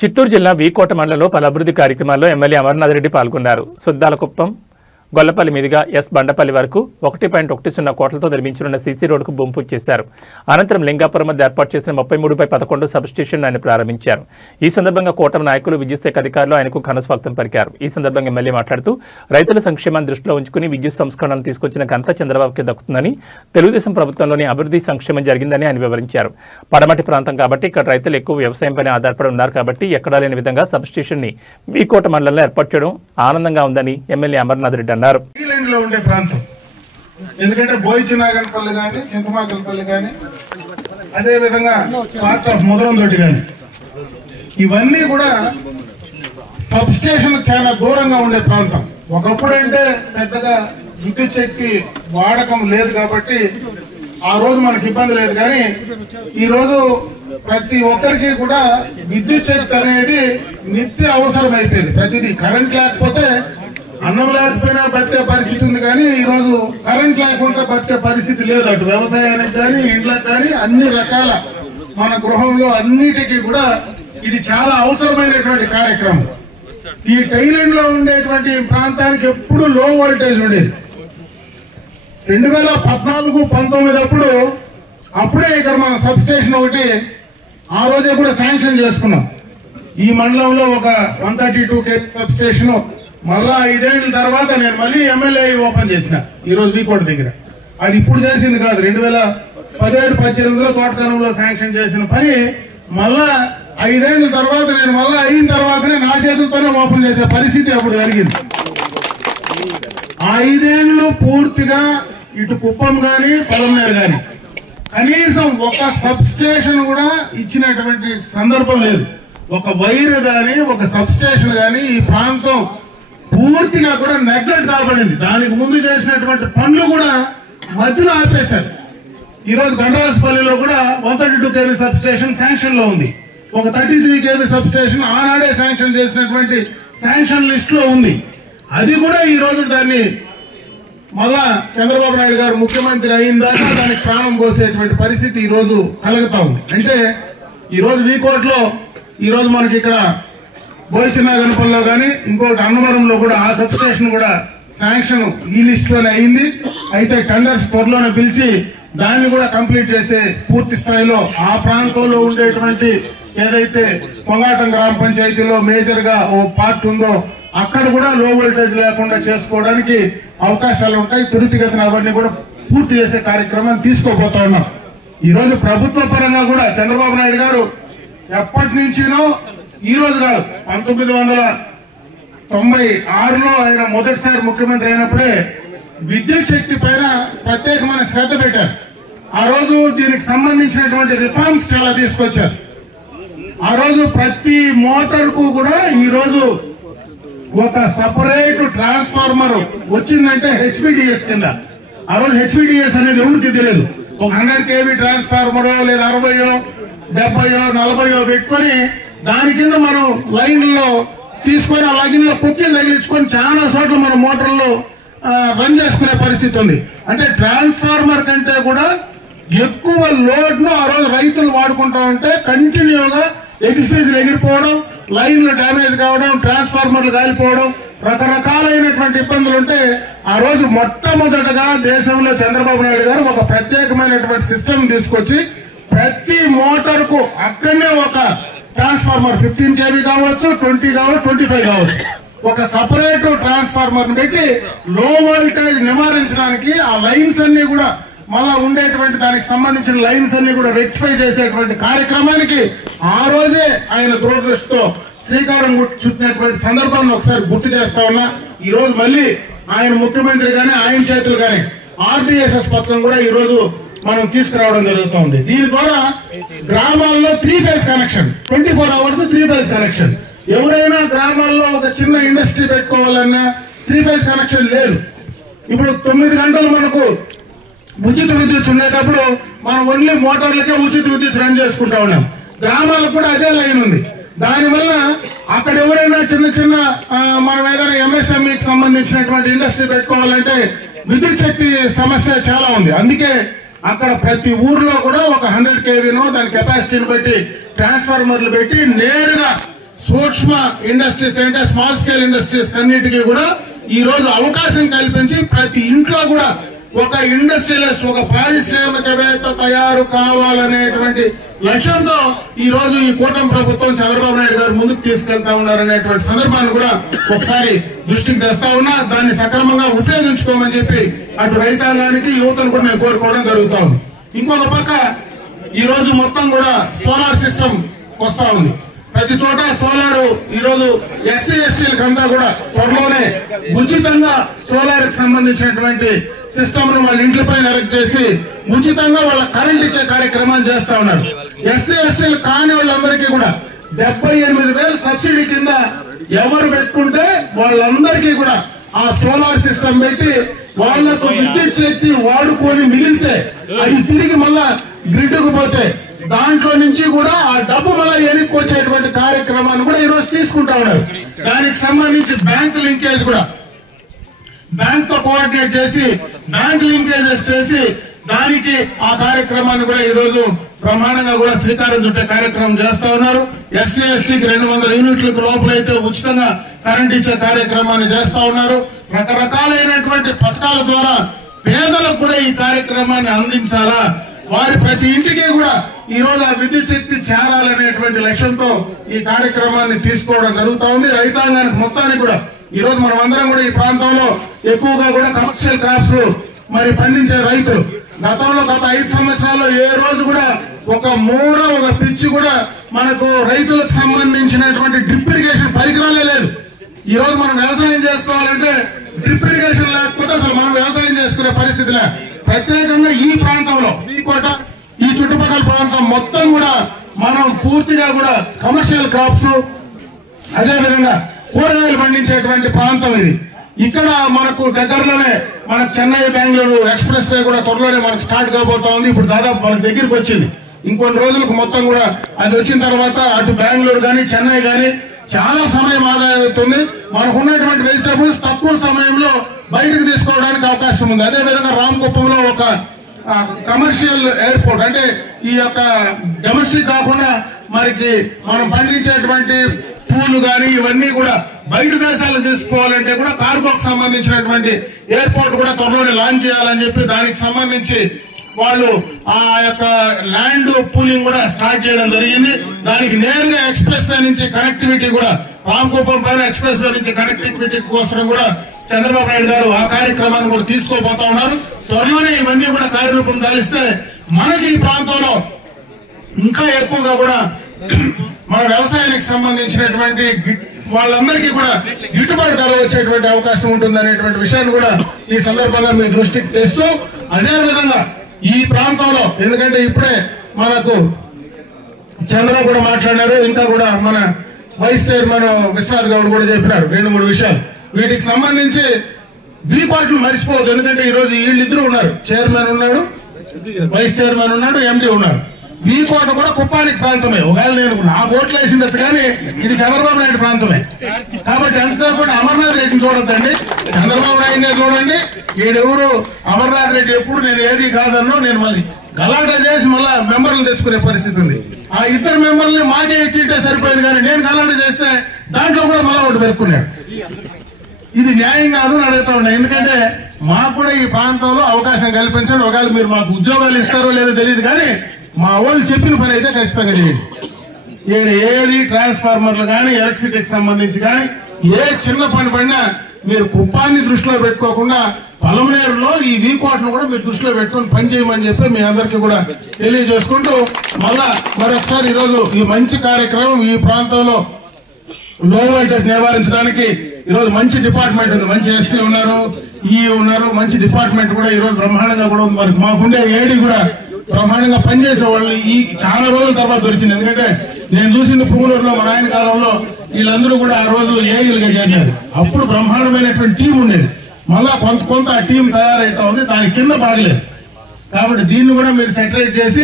చిత్తూరు జిల్లా వీకోట మండలంలో పలు అభివృద్ధి కార్యక్రమాల్లో ఎమ్మెల్యే అమర్నాథ్ రెడ్డి పాల్గొన్నారు. సుద్దాలకుప్పం గొల్లపల్లి మీదుగా ఎస్ బండపల్లి వరకు 1.10 కోట్లతో నిర్మించనున్న సీసీ రోడ్డుకు భూమి పూజ చేశారు. అనంతరం లింగాపురం మధ్య ఏర్పాటు చేసిన 33/11 సబ్స్టేషన్ ఆయన ప్రారంభించారు. ఈ సందర్భంగా కూటమి నాయకులు, విద్యుత్ శాఖ అధికారులు ఆయనకు ఘనస్వాగతం పలికారు. ఈ సందర్భంగా ఎమ్మెల్యే మాట్లాడుతూ రైతుల సంక్షేమాన్ని దృష్టిలో ఉంచుకుని విద్యుత్ సంస్కరణలు తీసుకొచ్చిన ఘనత చంద్రబాబుకి దక్కుతుందని, తెలుగుదేశం ప్రభుత్వంలోని అభివృద్ధి సంక్షేమం జరిగిందని ఆయన వివరించారు. పడమటి ప్రాంతం కాబట్టి ఇక్కడ రైతులు ఎక్కువ వ్యవసాయంపైన ఆధారపడి ఉన్నారు కాబట్టి ఎక్కడా లేని విధంగా సబ్స్టేషన్ ని వీకోట మండలంలో ఏర్పాటు చేయడం ఆనందంగా ఉందని ఎమ్మెల్యే అమర్నాథ్ రెడ్డి అన్నారు. ఉండే ప్రాంతం ఎందుకంటే బోయిచినాగన్పల్లి కానీ, చింతమాకలపల్లి కానీ, అదే విధంగా పార్ట్ ఆఫ్ ముదరందొడ్డి కానీ, ఇవన్నీ కూడా సబ్ స్టేషన్ చాలా దూరంగా ఉండే ప్రాంతం. ఒకప్పుడు అంటే పెద్దగా విద్యుత్ శక్తి వాడకం లేదు కాబట్టి ఆ రోజు మనకి ఇబ్బంది లేదు. కానీ ఈ రోజు ప్రతి ఒక్కరికి కూడా విద్యుత్ శక్తి అనేది నిత్య అవసరం అయిపోయింది. ప్రతిదీ కరెంట్ లేకపోతే అన్నం లేకపోయినా బతికే పరిస్థితి ఉంది. కానీ ఈ రోజు కరెంట్ లేకుండా బతికే పరిస్థితి లేదు. అటు వ్యవసాయానికి కానీ, ఇండ్లకు కానీ, అన్ని రకాల మన గృహంలో అన్నిటికీ కూడా ఇది చాలా అవసరమైనటువంటి కార్యక్రమం. ఈ టైలాండ్ లో ఉండేటువంటి ప్రాంతానికి ఎప్పుడు లో వోల్టేజ్ ఉండేది. 2014-19 అప్పుడే ఇక్కడ మన సబ్ స్టేషన్ ఒకటి ఆ రోజే కూడా శాంక్షన్ చేసుకున్నాం. ఈ మండలంలో ఒక 132 kV సబ్ స్టేషన్ మళ్ళా 5 ఏళ్ల తర్వాత నేను మళ్ళీ ఎమ్మెల్యే ఓపెన్ చేసిన ఈరోజు వీకోట దగ్గర. అది ఇప్పుడు చేసింది కాదు, 2017-18లో తోటకరంలో శాంక్షన్ చేసిన పని మళ్ళా 5 ఏళ్ల తర్వాత నేను మళ్ళా అయిన తర్వాతనే నా చేతులతోనే ఓపెన్ చేసే పరిస్థితి అప్పుడు జరిగింది. 5 ఏళ్లు పూర్తిగా ఇటు కుప్పం గాని, పొలంనేరు గాని కనీసం ఒక సబ్ స్టేషన్ కూడా ఇచ్చినటువంటి సందర్భం లేదు. ఒక వైర్ గాని, ఒక సబ్ స్టేషన్ గాని ఈ ప్రాంతం పూర్తిగా కూడా నెగ్లెక్ట్ కాబడింది. దానికి ముందు చేసినటువంటి పనులు కూడా మధ్యలో ఆపేశారు. ఈ రోజు గండ్రాజపల్లిలో కూడా 132 kV సబ్ స్టేషన్ శాంక్షన్ లో ఉంది. ఒక 33 kV సబ్ స్టేషన్ ఆనాడే శాంక్షన్ చేసినటువంటి శాంక్షన్ లిస్ట్ లో ఉంది. అది కూడా ఈ రోజు దాన్ని మళ్ళా చంద్రబాబు నాయుడు గారు ముఖ్యమంత్రి అయిన దాకా దానికి ప్రాణం పోసేటువంటి పరిస్థితి ఈ రోజు కలుగుతా ఉంది. అంటే ఈ రోజు వీకోట్లో ఈ రోజు మనకి ఇక్కడ బోయిచినాగన్పల్లిలో కానీ, ఇంకోటి అన్నవరంలో కూడా ఆ సబ్ స్టేషన్ కూడా శాంక్షన్ ఈ లిస్ట్ లోనే అయింది. అయితే టెండర్స్ త్వరలోనే పిలిచి దాన్ని కూడా కంప్లీట్ చేసే పూర్తి స్థాయిలో ఆ ప్రాంతంలో ఉండేటువంటి ఏదైతే కొంగాటం గ్రామ పంచాయతీలో మేజర్ గా ఓ పార్ట్ ఉందో అక్కడ కూడా లో వోల్టేజ్ లేకుండా చేసుకోవడానికి అవకాశాలు ఉంటాయి. త్వరితగతిన అవన్నీ కూడా పూర్తి చేసే కార్యక్రమాన్ని తీసుకోబోతా ఉన్నాం. ఈ రోజు ప్రభుత్వ పరంగా కూడా చంద్రబాబు నాయుడు గారు ఎప్పటి నుంచినో, ఈ రోజు కాదు, 1996లో ఆయన మొదటిసారి ముఖ్యమంత్రి అయినప్పుడే విద్యుత్ శక్తి పైన ప్రత్యేకమైన శ్రద్ధ పెట్టారు. ఆ రోజు దీనికి సంబంధించినటువంటి రిఫార్మ్స్ చాలా తీసుకొచ్చారు. ఆ రోజు ప్రతి మోటార్ కు కూడా ఈ రోజు ఒక సపరేట్ ట్రాన్స్ఫార్మర్ వచ్చిందంటే HVDS కింద. ఆ రోజు HVDS అనేది ఎవరికి తెలియదు. ఒక 100 kV ట్రాన్స్ఫార్మర్ లేదా 60, 70, 40 పెట్టుకొని దాని కింద మనం లైన్లో తీసుకొని ఆ లైన్ లో కుక్కీలు తగిలించుకొని చాలా చోట్ల మన మోటార్లో రన్ చేసుకునే పరిస్థితి ఉంది. అంటే ట్రాన్స్ఫార్మర్ కంటే కూడా ఎక్కువ లోడ్ ను ఆ రోజు రైతులు వాడుకుంటా ఉంటే కంటిన్యూగా ఎక్స్పీజీలు ఎగిరిపోవడం, లైన్లు డ్యామేజ్ కావడం, ట్రాన్స్ఫార్మర్లు కాలిపోవడం, రకరకాలైనటువంటి ఇబ్బందులు ఉంటే ఆ రోజు మొట్టమొదటగా దేశంలో చంద్రబాబు నాయుడు గారు ఒక ప్రత్యేకమైనటువంటి సిస్టమ్ తీసుకొచ్చి ప్రతి మోటార్ కు అక్కడనే ఒక ట్రాన్స్ఫార్మర్ 15 kV కావచ్చు, 20 కావచ్చు, 25 కావచ్చు, ఒక సపరేట్ ట్రాన్స్ఫార్మర్ పెట్టి లో వోల్టేజ్ నివారించడానికి ఆ లైన్స్ అన్ని కూడా మళ్ళా ఉండేటువంటి దానికి సంబంధించిన లైన్స్ అన్ని కూడా రెక్టిఫై చేసేటువంటి కార్యక్రమానికి ఆ రోజే ఆయన దూరదృష్టితో శ్రీకారం చుట్టినటువంటి సందర్భాన్ని ఒకసారి గుర్తు చేస్తా ఉన్నా. ఈ రోజు మళ్ళీ ఆయన ముఖ్యమంత్రి గానీ, ఆయన చేతులు గానీ RDSS పథకం కూడా ఈ రోజు మనం తీసుకురావడం జరుగుతూ ఉంది. దీని ద్వారా గ్రామాల్లో 3 phase connection, 24 hours 3 phase connection. ఎవరైనా గ్రామాల్లో ఒక చిన్న ఇండస్ట్రీ పెట్టుకోవాలన్నా 3 phase కనెక్షన్ లేదు. ఇప్పుడు 9 గంటలు మనకు ఉచిత విద్యుత్ ఉండేటప్పుడు మనం ఓన్లీ మోటార్లకే ఉచిత విద్యుత్ రన్ చేసుకుంటా ఉన్నాం. గ్రామాలకు కూడా అదే లైన్ ఉంది. దానివల్ల అక్కడ ఎవరైనా చిన్న చిన్న మనం ఏదైనా MSMEకి సంబంధించినటువంటి ఇండస్ట్రీ పెట్టుకోవాలంటే విద్యుత్ శక్తి సమస్య చాలా ఉంది. అందుకే అక్కడ ప్రతి ఊర్లో కూడా ఒక 100 kVనో దాని కెపాసిటీని బట్టి ట్రాన్స్ఫార్మర్లు పెట్టి నేరుగా సూక్ష్మ ఇండస్ట్రీస్ అంటే స్మాల్ స్కేల్ ఇండస్ట్రీస్ అన్నిటికీ కూడా ఈ రోజు అవకాశం కల్పించి ప్రతి ఇంట్లో కూడా ఒక ఇండస్ట్రియలిస్ట్, ఒక పారిశ్రామికవేత్త తయారు కావాలనేటువంటి లక్ష్యంతో ఈ రోజు ఈ కూటమి ప్రభుత్వం చంద్రబాబు నాయుడు గారు ముందుకు తీసుకెళ్తా ఉన్నారనేటువంటి సందర్భాన్ని కూడా ఒకసారి దృష్టికి తెస్తా ఉన్నా. దాన్ని సక్రమంగా ఉపయోగించుకోమని చెప్పి అటు రైతాంగానికి యువతను కూడా మేము కోరుకోవడం జరుగుతా ఉంది. ఇంకొక పక్క ఈ రోజు మొత్తం కూడా సోలార్ సిస్టమ్ వస్తా ఉంది. ప్రతి చోట సోలార్ ఈ రోజు ఎస్సీ ఎస్టీలకు అంతా కూడా త్వరలోనే ఉచితంగా సోలార్ కి సంబంధించినటువంటి సిస్టమ్ ను వాళ్ళ ఇంట్ల పైన ఎరెక్ట్ చేసి ఉచితంగా వాళ్ళ కరెంట్ ఇచ్చే కార్యక్రమాన్ని చేస్తా ఉన్నారు. ఎస్సీ ఎస్టీలు కాని వాళ్ళందరికీ కూడా 78,000 సబ్సిడీ కింద ఎవరు పెట్టుకుంటే వాళ్ళందరికీ కూడా ఆ సోలార్ సిస్టమ్ పెట్టి వాళ్లకు విద్యుత్ శక్తి వాడుకొని మిగిలితే అది తిరిగి మళ్ళా గ్రిడ్కు పోతే దాంట్లో నుంచి కూడా ఆ డబ్బు మళ్ళీ ఎనికి వచ్చేటువంటి కార్యక్రమాన్ని కూడా ఈ రోజు తీసుకుంటా ఉన్నారు. దానికి సంబంధించి బ్యాంక్ లింకేజ్ కూడా బ్యాంక్ తో కోఆర్డినేట్ చేసి బ్యాంక్ లింకేజెస్ చేసి దానికి ఆ కార్యక్రమాన్ని కూడా ఈ రోజు బ్రహ్మాండంగా కూడా శ్రీకారం చుట్టే కార్యక్రమం చేస్తా ఉన్నారు. ఎస్సీ ఎస్టీకి 200 యూనిట్లకు లోపలైతే ఉచితంగా కరెంట్ ఇచ్చే కార్యక్రమాన్ని చేస్తా ఉన్నారు. రకరకాలైనటువంటి పథకాల ద్వారా పేదలకు కూడా ఈ కార్యక్రమాన్ని అందించాలా, వారి ప్రతి ఇంటికి కూడా ఈ రోజు ఆ విద్యుత్ శక్తి చేరాలనేటువంటి లక్ష్యంతో ఈ కార్యక్రమాన్ని తీసుకోవడం జరుగుతా ఉంది. రైతాంగానికి మొత్తానికి కూడా ఈ రోజు మనం అందరం కూడా ఈ ప్రాంతంలో ఎక్కువగా కూడా కమర్షియల్ క్రాప్స్ మరి పండించే రైతులు గతంలో గత 5 సంవత్సరాల్లో ఏ రోజు కూడా ఒక మూర ఒక పిచ్చి కూడా మనకు రైతులకు సంబంధించినటువంటి డ్రిప్ ఇరిగేషన్ పరికరాలే లేదు. ఈ రోజు మనం వ్యవసాయం చేసుకోవాలంటే డ్రిప్ ఇరిగేషన్ లేకపోతే అసలు మనం వ్యవసాయం చేసుకునే పరిస్థితిలే. ప్రత్యేకంగా ఈ ప్రాంతంలో ఈ కోట ఈ చుట్టుపక్కల ప్రాంతం మొత్తం కూడా మనం పూర్తిగా కూడా కమర్షియల్ క్రాప్స్ అదేవిధంగా కూరగాయలు పండించేటువంటి ప్రాంతం ఇది. ఇక్కడ మనకు దగ్గరలోనే మన చెన్నై బెంగళూరు ఎక్స్ప్రెస్ వే కూడా త్వరలోనే మనకు స్టార్ట్ కాబోతా ఉంది. ఇప్పుడు దాదాపు మనకు దగ్గరికి వచ్చింది. ఇంకొన్ని రోజులకు మొత్తం కూడా అది వచ్చిన తర్వాత అటు బెంగళూరు కానీ చెన్నై కానీ చాలా సమయం ఆదా అవుతుంది. మనకు ఉన్నటువంటి వెజిటబుల్స్ తక్కువ సమయంలో బయటకు తీసుకోవడానికి అవకాశం ఉంది. అదేవిధంగా రామకుప్పంలో ఒక కమర్షియల్ ఎయిర్పోర్ట్ అంటే ఈ యొక్క డొమెస్టిక్ కాకుండా మనకి మనం పండించేటువంటి పూలు కానీ ఇవన్నీ కూడా బయట దేశాలకు తీసుకోవాలంటే కూడా కార్గోకు సంబంధించినటువంటి ఎయిర్పోర్ట్ కూడా త్వరలోనే లాంచ్ చేయాలని చెప్పి దానికి సంబంధించి వాళ్ళు ఆ యొక్క ల్యాండ్ పూలింగ్ కూడా స్టార్ట్ చేయడం జరిగింది. దానికి నేరుగా ఎక్స్ప్రెస్ వే నుంచి కనెక్టివిటీ కూడా రామకుప్పం పైన ఎక్స్ప్రెస్ వే నుంచి కనెక్టివిటీ కోసం కూడా చంద్రబాబు నాయుడు గారు ఆ కార్యక్రమాన్ని కూడా తీసుకోబోతా ఉన్నారు. త్వరలోనే ఇవన్నీ కూడా కార్యరూపం దాలిస్తే మనకి ఈ ప్రాంతంలో ఇంకా ఎక్కువగా కూడా మన వ్యవసాయానికి సంబంధించినటువంటి వాళ్ళందరికీ కూడా గిట్టుబాటు ధర వచ్చేటువంటి అవకాశం ఉంటుంది అనేటువంటి విషయాన్ని కూడా ఈ సందర్భంగా మీ దృష్టికి తెస్తూ, అదేవిధంగా ఈ ప్రాంతంలో ఎందుకంటే ఇప్పుడే మనకు చంద్రబాబు కూడా మాట్లాడారు, ఇంకా కూడా మన వైస్ చైర్మన్ విశ్వనాథ్ గౌడ్ కూడా చెప్పినారు 2-3 విషయాలు. వీటికి సంబంధించి వీపాట్లు మర్చిపోవద్దు. ఎందుకంటే ఈ రోజు వీళ్ళిద్దరూ ఉన్నారు, చైర్మన్ ఉన్నాడు, వైస్ చైర్మన్ ఉన్నాడు, ఎండి ఉన్నారు. వీకోట కూడా కుప్పానికి ప్రాంతమే. ఒకవేళ నేను నా ఓట్లు వేసి ఉండొచ్చు కానీ ఇది చంద్రబాబు నాయుడు ప్రాంతమే. కాబట్టి ఎంతసేపు కూడా అమర్నాథ్ రెడ్డిని చూడొద్దండి, చంద్రబాబు నాయుడునే చూడండి. వీడెవరు అమర్నాథ్ రెడ్డి ఎప్పుడు నేను ఏది కాదన్నో నేను మళ్ళీ గలాటా చేసి మళ్ళా మెంబర్లు తెచ్చుకునే పరిస్థితి ఉంది. ఆ 2 మెంబర్ని మాకే ఇచ్చింటే సరిపోయింది కానీ నేను గలాటా చేస్తే దాంట్లో కూడా మళ్ళా ఒకటి పెరుక్కున్నాడు. ఇది న్యాయం కాదు అని అడుగుతా ఉన్నా. ఎందుకంటే మాకు కూడా ఈ ప్రాంతంలో అవకాశం కల్పించండి. ఒకవేళ మీరు మాకు ఉద్యోగాలు ఇస్తారో లేదో తెలియదు కానీ మా వాళ్ళు చెప్పిన పని అయితే ఖచ్చితంగా చేయండి. ఏది ట్రాన్స్ఫార్మర్లు కానీ ఎలక్ట్రిసిటీకి సంబంధించి కానీ ఏ చిన్న పని పడినా మీరు కుప్పాన్ని దృష్టిలో పెట్టుకోకుండా పలమనేరులో ఈ వీకోట్ను కూడా మీరు దృష్టిలో పెట్టుకొని పని చేయమని చెప్పి మీ అందరికీ కూడా తెలియజేసుకుంటూ మళ్ళా మరొకసారి ఈరోజు ఈ మంచి కార్యక్రమం ఈ ప్రాంతంలో లో వోల్టేజ్ నివారించడానికి ఈరోజు మంచి డిపార్ట్మెంట్ ఉంది, మంచి ఎస్సీ ఉన్నారు, ఈ ఉన్నారు, మంచి డిపార్ట్మెంట్ కూడా ఈరోజు బ్రహ్మాండంగా కూడా ఉంది. మనకి మాకుండే ఏడీ కూడా బ్రహ్మాండంగా పనిచేసే వాళ్ళు ఈ చాలా రోజుల తర్వాత దొరికింది. ఎందుకంటే నేను చూసింది పుంగనూరులో మా నాయన కాలంలో వీళ్ళందరూ కూడా ఆ రోజు ఏఈలుగా చేరినారు. అప్పుడు బ్రహ్మాండమైనటువంటి టీం ఉండేది. మళ్ళా కొంత ఆ టీం తయారైతా ఉంది, దాని కింద బాగలేదు. కాబట్టి దీన్ని కూడా మీరు సెటరేట్ చేసి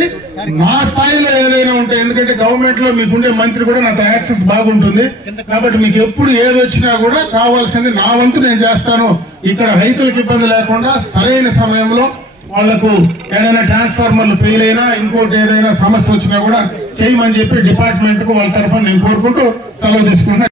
నా స్థాయిలో ఏదైనా ఉంటే, ఎందుకంటే గవర్నమెంట్ లో మీకుండే మంత్రి కూడా నాతో యాక్సెస్ బాగుంటుంది కాబట్టి మీకు ఎప్పుడు ఏది వచ్చినా కూడా కావాల్సింది నా వంతు నేను చేస్తాను. ఇక్కడ రైతులకు ఇబ్బంది లేకుండా సరైన సమయంలో వాళ్లకు ఏదైనా ట్రాన్స్ఫార్మర్లు ఫెయిల్ అయినా ఇంకోటి ఏదైనా సమస్య వచ్చినా కూడా చేయమని చెప్పి డిపార్ట్మెంట్ కు వాళ్ళ తరఫున నేను కోరుకుంటూ సెలవు తీసుకుంటున్నా.